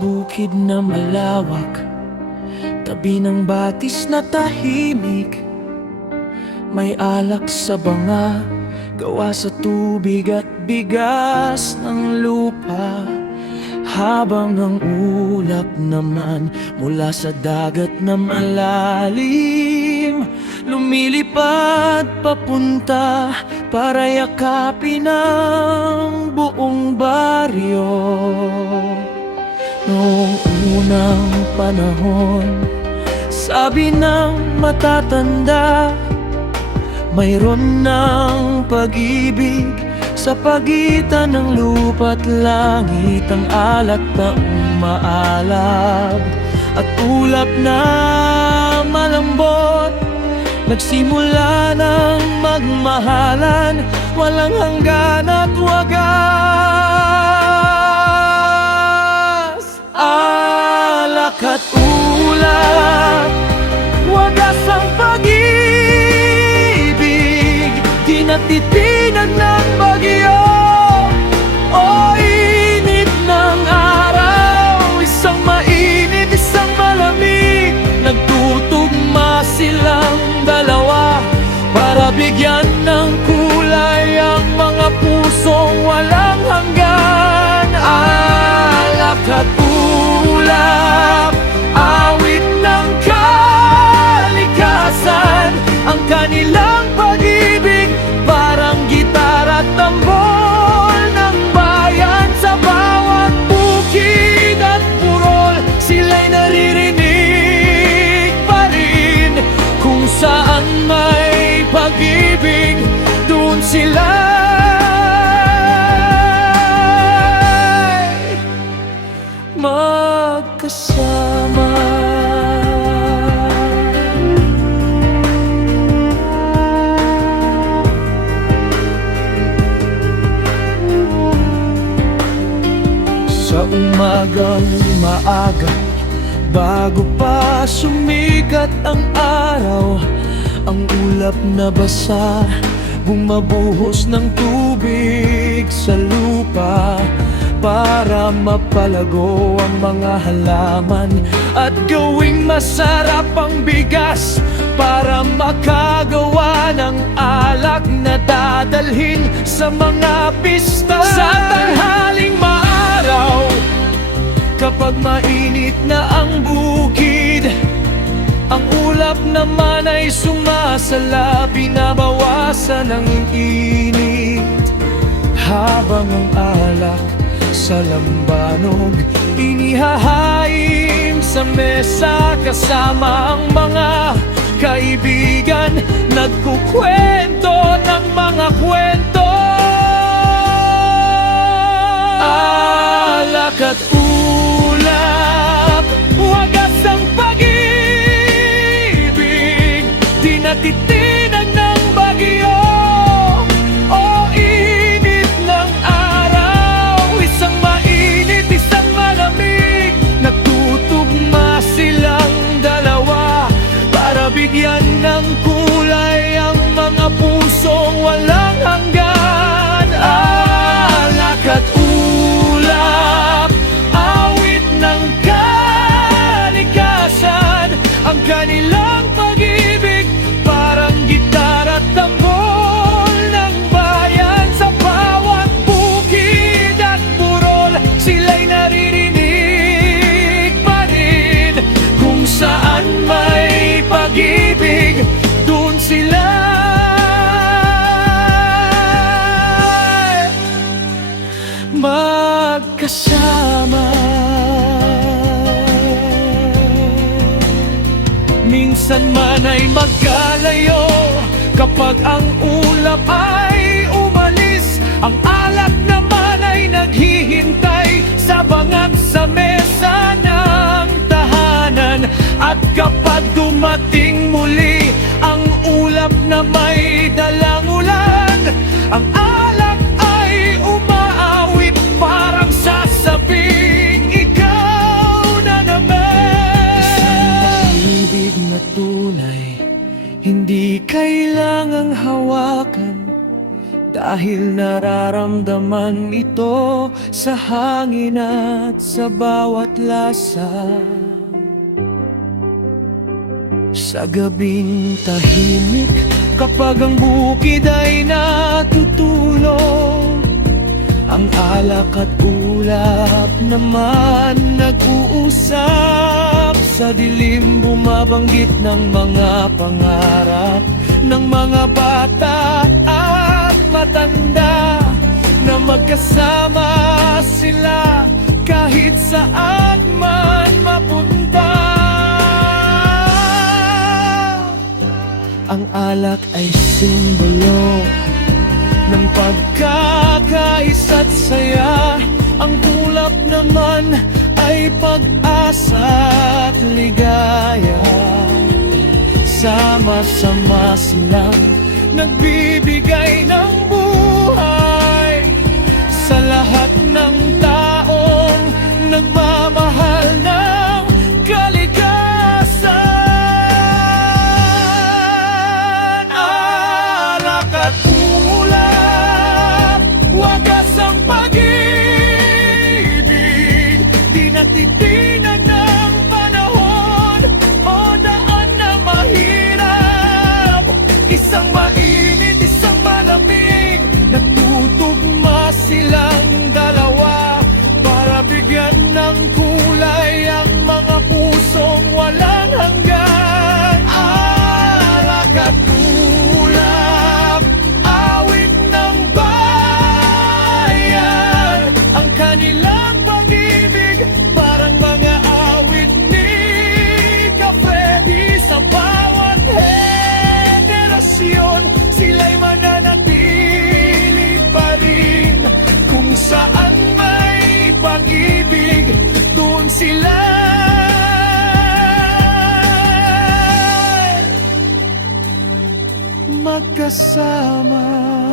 bukid na malawak, tabi ng batis na tahimik, may alak sa banga, gawa sa tubig at bigas ng lupa. Habang ang ulap naman mula sa dagat na malalim, lumilipad papunta para yakapin ang buong baryo. Noong unang panahon, sabi ng matatanda, mayroon ng pag-ibig sa pagitan ng lupa't langit. Ang alak na umaalab at ulap na malambot, nagsimula ng magmahalan, walang hanggan at wagas. Alak at ulap, wagas ang pag-ibig, di natitinan ng bagyo o init ng araw. Isang mainit, isang malamig, nagtutugma silang dalawa para bigyan ng kulay ang mga pusong walang hanggan. Alak at ulap, awit ng kalikasan, ang kanilang pag-ibig parang gitar at tambol ng bayan. Sa bawat bukid at burol, sila'y naririnig pa rin. Kung saan may pag-ibig, doon sila'y magkasama. Sa umagang maaga, bago pa sumikat ang araw, ang ulap na basa, bumabuhos ng tubig sa lupa para mapalago ang mga halaman at gawing masarap ang bigas, para makagawa ng alak na dadalhin sa mga pista. Sa tanghaling maaraw, kapag mainit na ang bukid, ang ulap naman ay sumasala, binabawasan ang init. Habang ang alak sa lambanog, inihahain sa mesa kasama ang mga kaibigan, nagkukwento ng mga kwento. Alak at ulap, wagas ang pag-ibig, di natitinan ng bagyo o init ng araw. Isang mainit, isang malamig, nagtutugma silang dalawa para bigyan ng kulay ang mga pusong walang hanggan. Alak at ulap, awit ng kalikasan, ang kanilang pag-ibig parang gitar at tambol ng bayan. Sa bawat bukid at burol, sila'y naririnig pa rin. Kung saan may pag-ibig, doon sila magkasama. Minsan man ay magkalayo, kapag ang ulap ay umalis, ang alak naman ay naghihintay sa bangag sa mesa ng tahanan. At kapag dumating muli ang ulap na may dalang ulan, ang alak ay umaawit, parang sasabing ikaw na naman. Isang pag-ibig na tunay, hindi kailangang hawakan, Dahil nararamdaman ito sa hangin at sa bawat lasa. Sa gabing tahimik, kapag ang bukid ay natutulog, ang alak at ulap naman nag-uusap. Sa dilim bumabanggit ng mga pangarap ng mga bata at matanda, na magkasama sila kahit saan man mapunta. Ang alak ay simbolo ng pagkakaisa't saya. Ang ulap naman ay pag-asa at ligaya. Sama-sama silang nagbibigay ng buhay sa lahat ng taong nagmamahal ng kalikasan. Alak at ulap, wagas ang pag-ibig, di natitinan ng panahon o daan na mahirap. Isang mainit, isang malamig, nagtutugma silang dalawa para bigyan ng kulay ang mga pusong walang hanggan. Alak at ulap, awit ng bayan, ang kanilang pag-ibig parang mga awit ni Kafedi. Sa bawat henerasyon, sila'y mananatili pa rin. Kung saan may pag-ibig, doon sila magkasama.